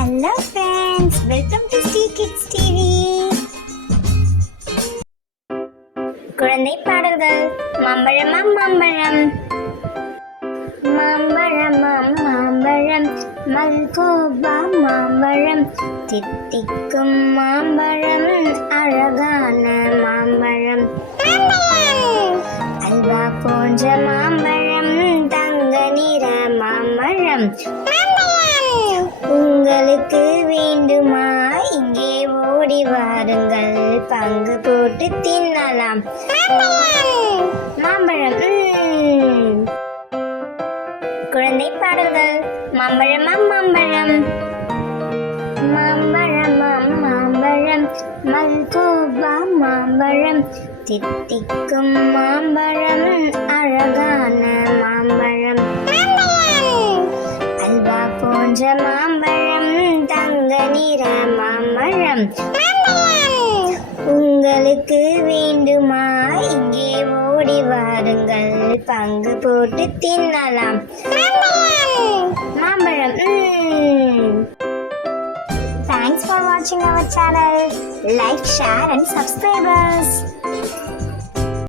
Hello friends, welcome to Stay Kids TV. குழந்தை பாடல்கள். மாம்பழம் மாம்பழம் மாம்பழம் மாம்பழம் மல்கோவா மாம்பழம் தித்திக்கும் மாம்பழம் அழகான மாம்பழம் அல்வா போன்ற மாம்பழம் தங்க நிற மாம்பழம் உங்களுக்கு வேண்டுமா இங்கே ஓடி வாருங்கள் பங்கு போட்டு தின்னலாம் மாம்பழம் குழந்தை பாடல்கள். மாம்பழம் மாம்பழம் மாம்பழம் மாம்பழம் மல்கோவா மாம்பழம் தித்திக்கும் மாம்பழம் அழகான மாம்பழம் அல்வா போன்ற மாம்பழம் தங்க நிற மாம்பழம் உங்களுக்கு வேண்டுமா இங்கே ஓடி வாருங்கள் பங்கு போட்டு தின்னலாம் மாம்பழம். Thanks for watching our channel. Like, share and subscribe us.